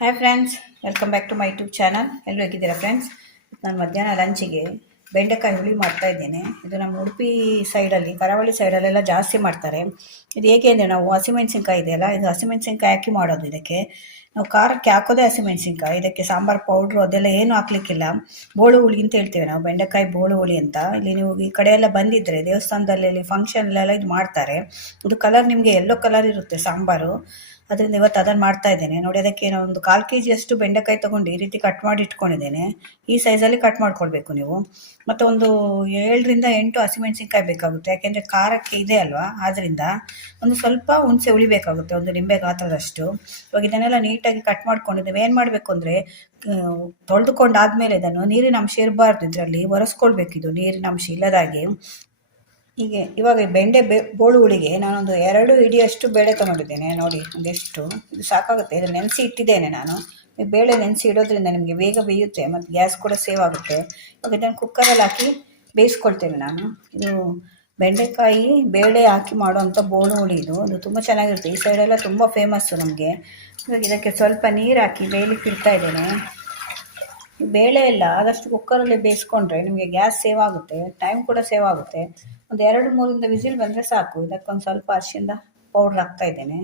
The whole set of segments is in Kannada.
Hi friends, welcome back to my YouTube channel. ಎಲ್ಲರೂ ಹೇಗಿದ್ದೀರಾ ಫ್ರೆಂಡ್ಸ್? ನಾನು ಮಧ್ಯಾಹ್ನ ಲಂಚಿಗೆ ಬೆಂಡೆಕಾಯಿ ಹುಳಿ ಮಾಡ್ತಾ ಇದ್ದೇನೆ. ಇದು ನಮ್ಮ ಉಡುಪಿ ಸೈಡಲ್ಲಿ, ಕರಾವಳಿ ಸೈಡಲ್ಲೆಲ್ಲ ಜಾಸ್ತಿ ಮಾಡ್ತಾರೆ. ಇದು ಹೇಗೆ ಅಂದರೆ, ನಾವು ಹಸಿಮೆಣಸಿನ್ಕಾಯಿ ಇದೆಯಲ್ಲ, ಇದು ಹಸಿಮೆಣಸಿನ್ಕಾಯಿ ಹಾಕಿ ಮಾಡೋದು. ಇದಕ್ಕೆ ನಾವು ಖಾರಕ್ಕೆ ಹಾಕೋದೇ ಹಸಿಮೆಣಸಿನ್ಕಾಯಿ. ಇದಕ್ಕೆ ಸಾಂಬಾರು ಪೌಡ್ರು ಅದೆಲ್ಲ ಏನು ಹಾಕ್ಲಿಕ್ಕಿಲ್ಲ. ಬೋಳು ಹುಳಿ ಅಂತ ಹೇಳ್ತೇವೆ ನಾವು, ಬೆಂಡೆಕಾಯಿ ಬೋಳು ಹುಳಿ ಅಂತ. ಇಲ್ಲಿ ನೀವು ಈ ಕಡೆ ಎಲ್ಲ ಬಂದಿದ್ದರೆ ದೇವಸ್ಥಾನದಲ್ಲಿ ಫಂಕ್ಷನ್ಲೆಲ್ಲ ಇದು ಮಾಡ್ತಾರೆ. ಇದು ಕಲರ್ ನಿಮಗೆ ಯೆಲ್ಲೋ ಕಲರ್ ಇರುತ್ತೆ ಸಾಂಬಾರು. ಅದರಿಂದ ಇವತ್ತು ಅದನ್ನು ಮಾಡ್ತಾ ಇದ್ದೇನೆ ನೋಡಿ. ಅದಕ್ಕೆ ನಾನು ಒಂದು 1/4 kg ಅಷ್ಟು ಬೆಂಡೆಕಾಯಿ ತೊಗೊಂಡು ಈ ರೀತಿ ಕಟ್ ಮಾಡಿ ಇಟ್ಕೊಂಡಿದ್ದೇನೆ. ಈ ಸೈಜಲ್ಲಿ ಕಟ್ ಮಾಡ್ಕೊಳ್ಬೇಕು ನೀವು. ಮತ್ತು ಒಂದು 7ರಿಂದ 8 ಹಸಿಮೆಣಸಿನ್ಕಾಯಿ ಬೇಕಾಗುತ್ತೆ, ಯಾಕೆಂದರೆ ಖಾರಕ್ಕೆ ಇದೆ ಅಲ್ವಾ. ಆದ್ದರಿಂದ ಒಂದು ಸ್ವಲ್ಪ ಹುಣಸೆ ಉಳಿಬೇಕಾಗುತ್ತೆ, ಒಂದು ನಿಂಬೆ ಗಾತ್ರದಷ್ಟು. ಇವಾಗ ಇದನ್ನೆಲ್ಲ ನೀಟಾಗಿ ಕಟ್ ಮಾಡ್ಕೊಂಡಿದ್ದೇವೆ. ಏನು ಮಾಡಬೇಕು ಅಂದರೆ, ತೊಳೆದುಕೊಂಡಾದ್ಮೇಲೆ ಇದನ್ನು ನೀರಿನ ಅಂಶ ಇರಬಾರ್ದು, ಇದರಲ್ಲಿ ಒರೆಸ್ಕೊಳ್ಬೇಕು. ಇದು ನೀರಿನ ಅಂಶ ಇಲ್ಲದಾಗಿ. ಹೀಗೆ ಇವಾಗ ಬೋಳು ಹುಳಿಗೆ ನಾನೊಂದು 2 ಹಿಡಿಯಷ್ಟು ಬೇಳೆ ತೊಗೊಂಡಿದ್ದೇನೆ ನೋಡಿ. ಒಂದಿಷ್ಟು ಇದು ಸಾಕಾಗುತ್ತೆ. ಇದು ನೆನೆಸಿ ಇಟ್ಟಿದ್ದೇನೆ ನಾನು. ಬೇಳೆ ನೆನೆಸಿ ಇಡೋದ್ರಿಂದ ನಿಮಗೆ ಬೇಗ ಬೇಯುತ್ತೆ ಮತ್ತು ಗ್ಯಾಸ್ ಕೂಡ ಸೇವ್ ಆಗುತ್ತೆ. ಇವಾಗ ಇದನ್ನು ಕುಕ್ಕರಲ್ಲಿ ಹಾಕಿ ಬೇಯಿಸ್ಕೊಳ್ತೇನೆ ನಾನು. ಇದು ಬೆಂಡೆಕಾಯಿ ಬೇಳೆ ಹಾಕಿ ಮಾಡುವಂಥ ಬೋಳು ಹುಳಿ ಇದು. ಅದು ತುಂಬ ಚೆನ್ನಾಗಿರುತ್ತೆ. ಈ ಸೈಡೆಲ್ಲ ತುಂಬ ಫೇಮಸ್ಸು ನಮಗೆ. ಇವಾಗ ಇದಕ್ಕೆ ಸ್ವಲ್ಪ ನೀರು ಹಾಕಿ ಬೇಯಲಿಕ್ಕೆ ಇಡ್ತಾ ಇದ್ದೇನೆ. ಬೇಳೆ ಎಲ್ಲ ಆದಷ್ಟು ಕುಕ್ಕರಲ್ಲಿ ಬೇಯಿಸ್ಕೊಂಡ್ರೆ ನಿಮಗೆ ಗ್ಯಾಸ್ ಸೇವ್ ಆಗುತ್ತೆ, ಟೈಮ್ ಕೂಡ ಸೇವ್ ಆಗುತ್ತೆ. ಒಂದು 2-3 ವಿಸಿಲ್ ಬಂದರೆ ಸಾಕು. ಇದಕ್ಕೊಂದು ಸ್ವಲ್ಪ ಅರಿಶಿಣದ ಪೌಡ್ರ್ ಹಾಕ್ತಾ ಇದ್ದೇನೆ.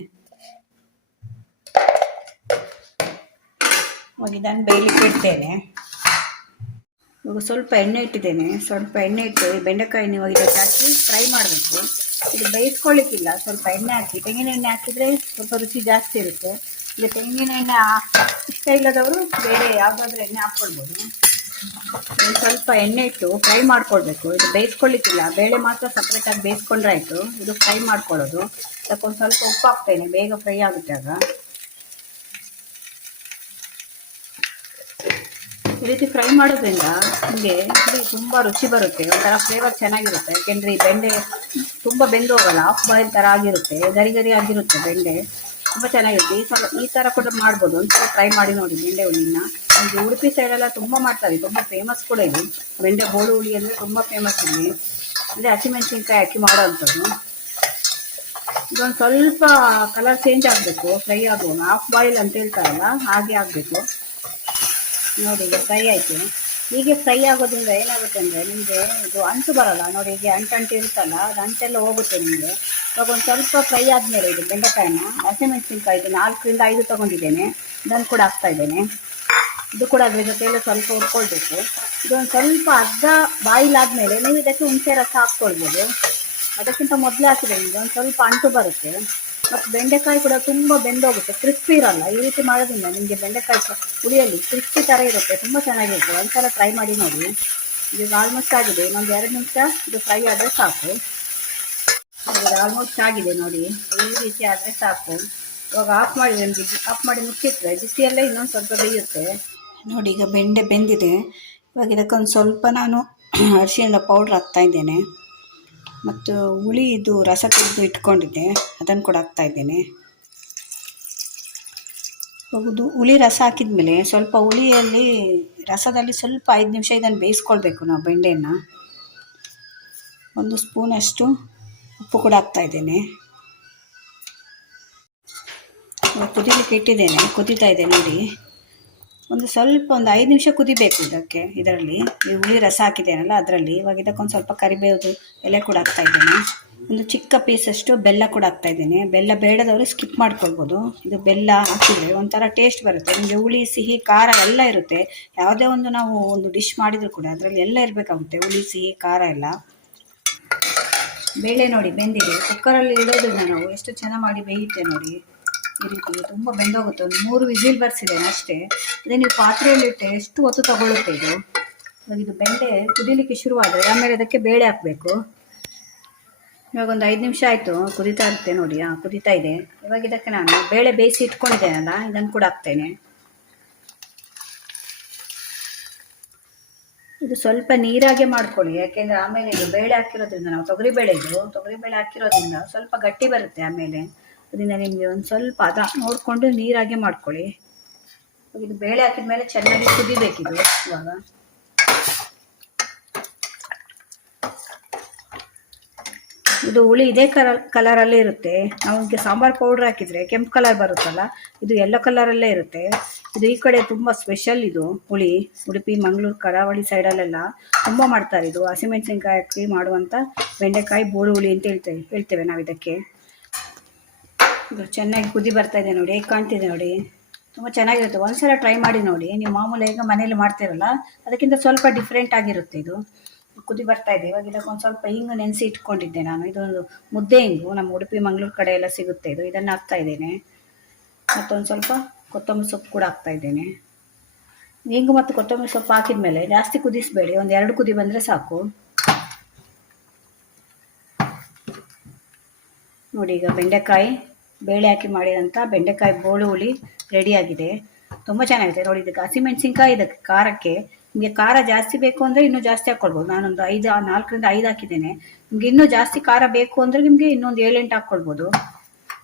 ಇದನ್ನು ಬೇಯಲಿಕ್ಕೆ ಇಡ್ತೇನೆ. ಇವಾಗ ಸ್ವಲ್ಪ ಎಣ್ಣೆ ಇಟ್ಟಿದ್ದೇನೆ. ಸ್ವಲ್ಪ ಎಣ್ಣೆ ಇಟ್ಟು ಬೆಂಡೆಕಾಯಿ ನೀವು ಇದಕ್ಕೆ ಹಾಕಿ ಫ್ರೈ ಮಾಡಬೇಕು. ಇದು ಬೇಯಿಸ್ಕೊಳ್ಳಿಕ್ಕಿಲ್ಲ, ಸ್ವಲ್ಪ ಎಣ್ಣೆ ಹಾಕಿ. ತೆಂಗಿನ ಎಣ್ಣೆ ಹಾಕಿದರೆ ಸ್ವಲ್ಪ ರುಚಿ ಜಾಸ್ತಿ ಇರುತ್ತೆ. ಈಗ ತೆಂಗಿನ ಎಣ್ಣೆ ಇಷ್ಟ ಇಲ್ಲದವರು ಬೇರೆ ಯಾವುದಾದ್ರೂ ಎಣ್ಣೆ ಹಾಕ್ಕೊಳ್ಬೋದು. ಸ್ವಲ್ಪ ಎಣ್ಣೆ ಇಟ್ಟು ಫ್ರೈ ಮಾಡ್ಕೊಳ್ಬೇಕು. ಇದು ಬೇಯಿಸ್ಕೊಳ್ಳಿಕ್ಕಿಲ್ಲ, ಬೇಳೆ ಮಾತ್ರ ಸಪ್ರೇಟಾಗಿ ಬೇಯಿಸ್ಕೊಂಡ್ರೆ ಆಯಿತು. ಇದು ಫ್ರೈ ಮಾಡ್ಕೊಳ್ಳೋದು. ಅದಕ್ಕೊಂದು ಸ್ವಲ್ಪ ಉಪ್ಪು ಹಾಕ್ತೇನೆ, ಬೇಗ ಫ್ರೈ ಆಗುತ್ತೆ ಆಗ. ಈ ರೀತಿ ಫ್ರೈ ಮಾಡೋದ್ರಿಂದ ನಿಮಗೆ ತುಂಬ ರುಚಿ ಬರುತ್ತೆ, ಒಂಥರ ಫ್ಲೇವರ್ ಚೆನ್ನಾಗಿರುತ್ತೆ. ಯಾಕೆಂದರೆ ಈ ಬೆಂಡೆ ತುಂಬ ಬೆಂದು ಹೋಗಲ್ಲ, ಹಾಫ್ ಬಾಯ್ಲ್ ಥರ ಆಗಿರುತ್ತೆ, ಗರಿ ಗರಿ ಆಗಿರುತ್ತೆ ಬೆಂಡೆ. ತುಂಬ ಚೆನ್ನಾಗಿರುತ್ತೆ. ಈ ಥರ ಕೂಡ ಮಾಡ್ಬೋದು. ಒಂದ್ಸಲ ಟ್ರೈ ಮಾಡಿ ನೋಡಿ ಬೆಂಡೆ ಹುಳಿನ. ನಮಗೆ ಉಡುಪಿ ಸೈಡೆಲ್ಲ ತುಂಬ ಮಾಡ್ತಾರೆ, ತುಂಬ ಫೇಮಸ್ ಕೂಡ ಇದು. ಬೆಂಡೆ ಬೋಳು ಹುಳಿ ಅಂದರೆ ತುಂಬ ಫೇಮಸ್ ಇಲ್ಲಿ. ಅಂದರೆ ಹಸಿಮೆಣಸಿನ್ಕಾಯಿ ಹಾಕಿ ಮಾಡೋವಂಥದ್ದು. ಇದೊಂದು ಸ್ವಲ್ಪ ಕಲರ್ ಚೇಂಜ್ ಆಗಬೇಕು, ಫ್ರೈ ಆಗುವ ಹಾಫ್ ಬಾಯ್ಲ್ ಅಂತ ಹೇಳ್ತಾರಲ್ಲ ಹಾಗೆ ಆಗಬೇಕು ನೋಡಿ. ಈಗ ಫ್ರೈ ಆಯಿತು. ಹೀಗೆ ಫ್ರೈ ಆಗೋದ್ರಿಂದ ಏನಾಗುತ್ತೆ ಅಂದರೆ ನಿಮಗೆ ಇದು ಅಂಟು ಬರೋಲ್ಲ ನೋಡಿ. ಹೀಗೆ ಅಂಟು ಇರುತ್ತಲ್ಲ, ಅದು ಅಂಟೆಲ್ಲ ಹೋಗುತ್ತೆ ನಿಮಗೆ. ಇವಾಗ ಒಂದು ಸ್ವಲ್ಪ ಫ್ರೈ ಆದಮೇಲೆ ಇದು ಬೆಂಡೆಕಾಯಿನ ಹಸಿಮೆಣಸಿನ್ಕಾಯಿ ಇದು 4ರಿಂದ 5 ತೊಗೊಂಡಿದ್ದೇನೆ, ಇದನ್ನು ಕೂಡ ಹಾಕ್ತಾ ಇದ್ದೇನೆ. ಇದು ಕೂಡ ಅದ್ರ ಜೊತೆಯಲ್ಲೇ ಸ್ವಲ್ಪ ಹುರ್ಕೊಳ್ಬೇಕು. ಇದೊಂದು ಸ್ವಲ್ಪ ಅರ್ಧ ಬಾಯ್ಲ್ ಆದಮೇಲೆ ನೀವು ಇದಕ್ಕೆ ಹುಣಸೆ ರಸ ಹಾಕ್ಕೊಳ್ಬೋದು. ಅದಕ್ಕಿಂತ ಮೊದಲೇ ಹಾಕಿದೆ ನಿಮಗೆ ಒಂದು ಸ್ವಲ್ಪ ಅಂಟು ಬರುತ್ತೆ. ಮತ್ತು ಬೆಂಡೆಕಾಯಿ ಕೂಡ ತುಂಬ ಬೆಂದೋಗುತ್ತೆ, ಕ್ರಿಸ್ಪಿ ಇರಲ್ಲ. ಈ ರೀತಿ ಮಾಡೋದ್ರಿಂದ ನಿಮಗೆ ಬೆಂಡೆಕಾಯಿ ಹುಳಿಯಲ್ಲಿ ಕ್ರಿಸ್ಪಿ ಥರ ಇರುತ್ತೆ, ತುಂಬ ಚೆನ್ನಾಗಿರುತ್ತೆ. ಒಂದ್ಸಲ ಟ್ರೈ ಮಾಡಿ ನೋಡಿ. ಇದು ಆಲ್ಮೋಸ್ಟ್ ಆಗಿದೆ, ಇನ್ನೊಂದು 2 ನಿಮಿಷ ಇದು ಫ್ರೈ ಆದರೆ ಸಾಕು. ಇದು ಆಲ್ಮೋಸ್ಟ್ ಆಗಿದೆ ನೋಡಿ, ಈ ರೀತಿ ಆದರೆ ಸಾಕು. ಇವಾಗ ಆಫ್ ಮಾಡಿ ಮುಚ್ಚಿಟ್ರೆ ಬಿಸಿಯಲ್ಲೇ ಇನ್ನೊಂದು ಸ್ವಲ್ಪ ಬೇಯುತ್ತೆ ನೋಡಿ. ಈಗ ಬೆಂಡೆ ಬೆಂದಿದೆ. ಇವಾಗ ಇದಕ್ಕೊಂದು ಸ್ವಲ್ಪ ನಾನು ಅರಿಶಿಣದ ಪೌಡ್ರ್ ಹಾಕ್ತಾ ಇದ್ದೇನೆ. ಮತ್ತು ಹುಳಿ ಇದು ರಸ ತೆಗೆದು ಇಟ್ಕೊಂಡಿದ್ದೆ, ಅದನ್ನು ಕೂಡ ಹಾಕ್ತಾ ಇದ್ದೇನೆ. ಹುಳಿ ರಸ ಹಾಕಿದ್ಮೇಲೆ ಸ್ವಲ್ಪ ಹುಳಿಯಲ್ಲಿ ರಸದಲ್ಲಿ ಸ್ವಲ್ಪ 5 ನಿಮಿಷ ಇದನ್ನು ಬೇಯಿಸ್ಕೊಳ್ಬೇಕು ನಾವು ಬೆಂಡೆಯನ್ನು. 1 ಸ್ಪೂನಷ್ಟು ಉಪ್ಪು ಕೂಡ ಹಾಕ್ತಾ ಇದ್ದೇನೆ. ಕುದಿಲಿಕ್ಕೆ ಇಟ್ಟಿದ್ದೇನೆ, ಕುದೀತಾ ಇದೆ ನೋಡಿ. ಒಂದು 5 ನಿಮಿಷ ಕುದಿಬೇಕು ಇದರಲ್ಲಿ ಈ ಹುಳಿ ರಸ ಹಾಕಿದ್ದೇನಲ್ಲ ಅದರಲ್ಲಿ. ಇವಾಗ ಇದಕ್ಕೊಂದು ಸ್ವಲ್ಪ ಕರಿಬೇವು ಎಲೆ ಕೂಡ ಹಾಕ್ತಾ ಇದ್ದೇನೆ. ಒಂದು ಚಿಕ್ಕ ಪೀಸಷ್ಟು ಬೆಲ್ಲ ಕೂಡ ಹಾಕ್ತಾ ಇದ್ದೇನೆ. ಬೆಲ್ಲ ಬೇಡದವರು ಸ್ಕಿಪ್ ಮಾಡ್ಕೊಳ್ಬೋದು. ಇದು ಬೆಲ್ಲ ಹಾಕಿದರೆ ಒಂಥರ ಟೇಸ್ಟ್ ಬರುತ್ತೆ ನಿಮಗೆ. ಹುಳಿ, ಸಿಹಿ, ಖಾರ ಎಲ್ಲ ಇರುತ್ತೆ. ಯಾವುದೇ ನಾವು ಒಂದು ಡಿಶ್ ಮಾಡಿದರೂ ಕೂಡ ಅದರಲ್ಲಿ ಎಲ್ಲ ಇರಬೇಕಾಗುತ್ತೆ, ಹುಳಿ, ಸಿಹಿ, ಖಾರ ಎಲ್ಲ. ಬೇಳೆ ನೋಡಿ ಬೆಂದಿದೆ. ಕುಕ್ಕರಲ್ಲಿ ಇಡೋದ್ರಿಂದ ನಾವು ಎಷ್ಟು ಚೆನ್ನಾಗಿ ಮಾಡಿ ಬೇಯುತ್ತೆ ನೋಡಿ. ಈ ರೀತಿ ತುಂಬ ಬೆಂದೋಗುತ್ತೆ. ಒಂದು 3 ವಿಸಿಲ್ ಬರ್ಸಿದ್ದೇನೆ ಅಷ್ಟೇ. ಅದೇ ನೀವು ಪಾತ್ರೆಯಲ್ಲಿಟ್ಟೆ ಎಷ್ಟು ಹೊತ್ತು ತಗೊಳ್ಳುತ್ತೆ ಇದು. ಇದು ಬೆಂಡೆ ಕುದಿಲಿಕ್ಕೆ ಶುರುವಾದರೆ ಆಮೇಲೆ ಅದಕ್ಕೆ ಬೇಳೆ ಹಾಕಬೇಕು. ಇವಾಗ ಒಂದು 5 ನಿಮಿಷ ಆಯಿತು, ಕುದೀತಾ ಇರುತ್ತೆ ನೋಡಿ. ಕುದೀತಾ ಇದೆ. ಇವಾಗ ಇದಕ್ಕೆ ನಾನು ಬೇಳೆ ಬೇಯಿಸಿ ಇಟ್ಕೊಂಡಿದ್ದೇನಲ್ಲ, ಇದನ್ನು ಕೂಡ ಹಾಕ್ತೇನೆ. ಇದು ಸ್ವಲ್ಪ ನೀರಾಗೆ ಮಾಡ್ಕೊಳ್ಳಿ, ಯಾಕೆಂದರೆ ಆಮೇಲೆ ಇದು ಬೇಳೆ ಹಾಕಿರೋದ್ರಿಂದ ನಾವು ತೊಗರಿಬೇಳೆ ಹಾಕಿರೋದ್ರಿಂದ ಸ್ವಲ್ಪ ಗಟ್ಟಿ ಬರುತ್ತೆ ಆಮೇಲೆ. ಅದರಿಂದ ನಿಮಗೆ ಒಂದು ಸ್ವಲ್ಪ ನೋಡಿಕೊಂಡು ನೀರಾಗೆ ಮಾಡ್ಕೊಳ್ಳಿ. ಇದು ಬೇಳೆ ಹಾಕಿದ ಮೇಲೆ ಚೆನ್ನಾಗಿ ಕುದಿಬೇಕಿದು. ಇವಾಗ ಇದು ಹುಳಿ ಇದೇ ಕಲರಲ್ಲೇ ಇರುತ್ತೆ. ನಾವು ಈಗ ಸಾಂಬಾರು ಪೌಡ್ರ್ ಹಾಕಿದರೆ ಕೆಂಪು ಕಲರ್ ಬರುತ್ತಲ್ಲ, ಇದು ಯೆಲ್ಲೋ ಕಲರಲ್ಲೇ ಇರುತ್ತೆ. ಇದು ಈ ಕಡೆ ತುಂಬ ಸ್ಪೆಷಲ್. ಇದು ಹುಳಿ ಉಡುಪಿ ಮಂಗಳೂರು ಕರಾವಳಿ ಸೈಡಲ್ಲೆಲ್ಲ ತುಂಬ ಮಾಡ್ತಾರೆ. ಇದು ಹಸಿಮೆಣಸಿನ್ಕಾಯಿ ಹಾಕಿ ಮಾಡುವಂಥ ಬೆಂಡೆಕಾಯಿ ಬೋಳು ಹುಳಿ ಅಂತ ಹೇಳ್ತೇವೆ ನಾವು ಇದಕ್ಕೆ. ಇದು ಚೆನ್ನಾಗಿ ಕುದಿ ಬರ್ತಾ ಇದೆ ನೋಡಿ, ಹೇಗೆ ಕಾಣ್ತಿದೆ ನೋಡಿ, ತುಂಬ ಚೆನ್ನಾಗಿರುತ್ತೆ. ಒಂದ್ಸಲ ಟ್ರೈ ಮಾಡಿ ನೋಡಿ. ನೀವು ಮಾಮೂಲಿ ಈಗ ಮನೇಲಿ ಮಾಡ್ತೀರಲ್ಲ ಅದಕ್ಕಿಂತ ಸ್ವಲ್ಪ ಡಿಫ್ರೆಂಟ್ ಆಗಿರುತ್ತೆ. ಇದು ಕುದಿ ಬರ್ತಾ ಇದೆ. ಇವಾಗ ಇದಕ್ಕೆ ಒಂದು ಸ್ವಲ್ಪ ಹಿಂಗು ನೆನೆಸಿ ಇಟ್ಕೊಂಡಿದ್ದೆ ನಾನು. ಇದೊಂದು ಮುದ್ದೆ ಹಿಂಗು ನಮ್ಮ ಉಡುಪಿ ಮಂಗಳೂರು ಕಡೆ ಎಲ್ಲ ಸಿಗುತ್ತೆ. ಇದನ್ನು ಹಾಕ್ತಾ ಇದ್ದೇನೆ. ಮತ್ತೊಂದು ಸ್ವಲ್ಪ ಕೊತ್ತಂಬರಿ ಸೊಪ್ಪು ಕೂಡ ಹಾಕ್ತಾ ಇದ್ದೇನೆ. ಹಿಂಗು ಮತ್ತು ಕೊತ್ತಂಬರಿ ಸೊಪ್ಪು ಹಾಕಿದ ಮೇಲೆ ಜಾಸ್ತಿ ಕುದಿಸಬೇಡಿ, ಒಂದು 2 ಕುದಿ ಬಂದರೆ ಸಾಕು. ನೋಡಿ, ಈಗ ಬೆಂಡೆಕಾಯಿ ಬೇಳೆ ಹಾಕಿ ಮಾಡಿದಂಥ ಬೆಂಡೆಕಾಯಿ ಬೋಳು ಹುಳಿ ರೆಡಿಯಾಗಿದೆ. ತುಂಬ ಚೆನ್ನಾಗಿದೆ ನೋಡಿ. ಇದಕ್ಕೆ ಹಸಿಮೆಣಸಿನ್ಕಾಯಿ, ಇದಕ್ಕೆ ಖಾರಕ್ಕೆ ನಿಮಗೆ ಖಾರ ಜಾಸ್ತಿ ಬೇಕು ಅಂದರೆ ಇನ್ನೂ ಜಾಸ್ತಿ ಹಾಕ್ಕೊಳ್ಬೋದು. ನಾನೊಂದು 4ರಿಂದ 5 ಹಾಕಿದ್ದೇನೆ. ನಿಮ್ಗೆ ಇನ್ನೂ ಜಾಸ್ತಿ ಖಾರ ಬೇಕು ಅಂದರೆ ನಿಮಗೆ ಇನ್ನೊಂದು 7-8 ಹಾಕ್ಕೊಳ್ಬೋದು.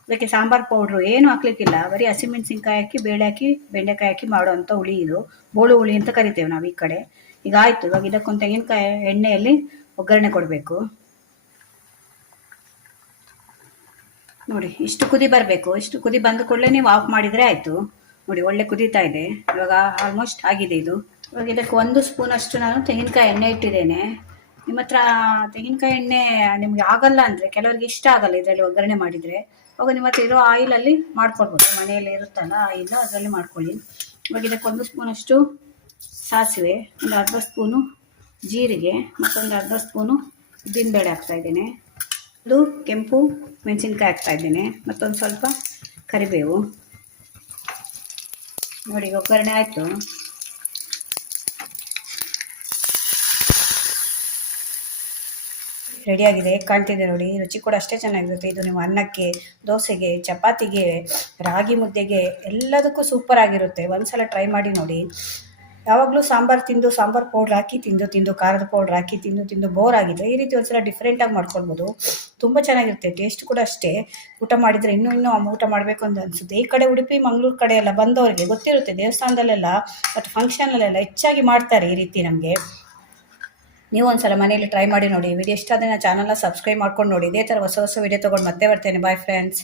ಅದಕ್ಕೆ ಸಾಂಬಾರು ಪೌಡ್ರು ಏನು ಹಾಕ್ಲಿಕ್ಕಿಲ್ಲ, ಬರೀ ಹಸಿಮೆಣಸಿನ್ಕಾಯಿ ಹಾಕಿ ಬೇಳೆ ಹಾಕಿ ಬೆಂಡೆಕಾಯಿ ಹಾಕಿ ಮಾಡುವಂಥ ಹುಳಿ ಇದು. ಬೋಳು ಹುಳಿ ಅಂತ ಕರಿತೇವೆ ನಾವು ಈ ಕಡೆ. ಈಗ ಆಯಿತು. ಇವಾಗ ಇದಕ್ಕೊಂದು ತೆಂಗಿನಕಾಯಿ ಎಣ್ಣೆಯಲ್ಲಿ ಒಗ್ಗರಣೆ ಕೊಡಬೇಕು. ನೋಡಿ, ಇಷ್ಟು ಕುದಿ ಬರಬೇಕು. ಇಷ್ಟು ಕುದಿ ಬಂದ ಕೂಡಲೇ ನೀವು ಆಫ್ ಮಾಡಿದರೆ ಆಯಿತು. ನೋಡಿ, ಒಳ್ಳೆ ಕುದೀತಾ ಇದೆ. ಇವಾಗ ಆಲ್ಮೋಸ್ಟ್ ಆಗಿದೆ ಇದು. ಇವಾಗ ಇದಕ್ಕೆ 1 ಸ್ಪೂನ್ ಅಷ್ಟು ನಾನು ತೆಂಗಿನಕಾಯಿ ಎಣ್ಣೆ ಇಟ್ಟಿದ್ದೇನೆ. ನಿಮ್ಮ ಹತ್ರ ತೆಂಗಿನಕಾಯಿ ಎಣ್ಣೆ ನಿಮಗೆ ಆಗಲ್ಲ ಅಂದರೆ, ಕೆಲವರಿಗೆ ಇಷ್ಟ ಆಗಲ್ಲ ಇದರಲ್ಲಿ ಒಗ್ಗರಣೆ ಮಾಡಿದರೆ, ಅವಾಗ ನಿಮ್ಮ ಹತ್ರ ಇರೋ ಆಯಿಲಲ್ಲಿ ಮಾಡ್ಕೊಳ್ಬೋದು. ಮನೆಯಲ್ಲಿ ಇರುತ್ತಲ್ಲ ಆಯಿಲ್, ಅದರಲ್ಲಿ ಮಾಡ್ಕೊಳ್ಳಿ. ಇವಾಗ ಇದಕ್ಕೆ 1 ಸ್ಪೂನ್ ಅಷ್ಟು ಸಾಸಿವೆ, ಒಂದು ಅರ್ಧ ಸ್ಪೂನು ಜೀರಿಗೆ, ಮತ್ತೊಂದು ಅರ್ಧ ಸ್ಪೂನು ಉದ್ದಿನಬೇಳೆ ಹಾಕ್ತಾಯಿದ್ದೇನೆ. ಇದು ಕೆಂಪು ಮೆಣಸಿನ್ಕಾಯಿ ಹಾಕ್ತಾ ಇದ್ದೇನೆ. ಮತ್ತೊಂದು ಸ್ವಲ್ಪ ಕರಿಬೇವು. ನೋಡಿ, ಒಗ್ಗರಣೆ ಆಯಿತು. ರೆಡಿಯಾಗಿದೆ, ಕಾಣ್ತಿದೆ ನೋಡಿ. ರುಚಿ ಕೂಡ ಅಷ್ಟೇ ಚೆನ್ನಾಗಿರುತ್ತೆ. ಇದು ನೀವು ಅನ್ನಕ್ಕೆ, ದೋಸೆಗೆ, ಚಪಾತಿಗೆ, ರಾಗಿ ಮುದ್ದೆಗೆ ಎಲ್ಲದಕ್ಕೂ ಸೂಪರ್ ಆಗಿರುತ್ತೆ. ಒಂದ್ಸಲ ಟ್ರೈ ಮಾಡಿ ನೋಡಿ. ಯಾವಾಗಲೂ ಸಾಂಬಾರು ತಿಂದು ಸಾಂಬಾರು ಪೌಡ್ರ್ ಹಾಕಿ ತಿಂದು ಖಾರದ ಪೌಡ್ರ್ ಹಾಕಿ ತಿಂದು ಬೋರ್ ಆಗಿದೆ. ಈ ರೀತಿ ಒಂದ್ಸಲ ಡಿಫ್ರೆಂಟಾಗಿ ಮಾಡ್ಕೊಳ್ಬೋದು. ತುಂಬ ಚೆನ್ನಾಗಿರುತ್ತೆ. ಟೇಸ್ಟ್ ಕೂಡ ಅಷ್ಟೇ. ಊಟ ಮಾಡಿದರೆ ಇನ್ನೂ ಊಟ ಮಾಡಬೇಕು ಅಂತ ಅನಿಸುತ್ತೆ. ಈ ಕಡೆ ಉಡುಪಿ ಮಂಗಳೂರು ಕಡೆ ಎಲ್ಲ ಬಂದವರಿಗೆ ಗೊತ್ತಿರುತ್ತೆ. ದೇವಸ್ಥಾನದಲ್ಲೆಲ್ಲ ಮತ್ತು ಫಂಕ್ಷನಲ್ಲೆಲ್ಲ ಹೆಚ್ಚಾಗಿ ಮಾಡ್ತಾರೆ ಈ ರೀತಿ. ನಮಗೆ ನೀವು ಒಂದ್ಸಲ ಮನೆಯಲ್ಲಿ ಟ್ರೈ ಮಾಡಿ ನೋಡಿ. ವಿಡಿಯೋ ಇಷ್ಟ ಆದರೆ ನನ್ನ ಚಾನಲ್ನ ಸಬ್ಸ್ಕ್ರೈಬ್ ಮಾಡ್ಕೊಂಡು ನೋಡಿ. ಇದೇ ಥರ ಹೊಸ ವಿಡಿಯೋ ತೊಗೊಂಡು ಮತ್ತೆ ಬರ್ತೇನೆ. Bye friends.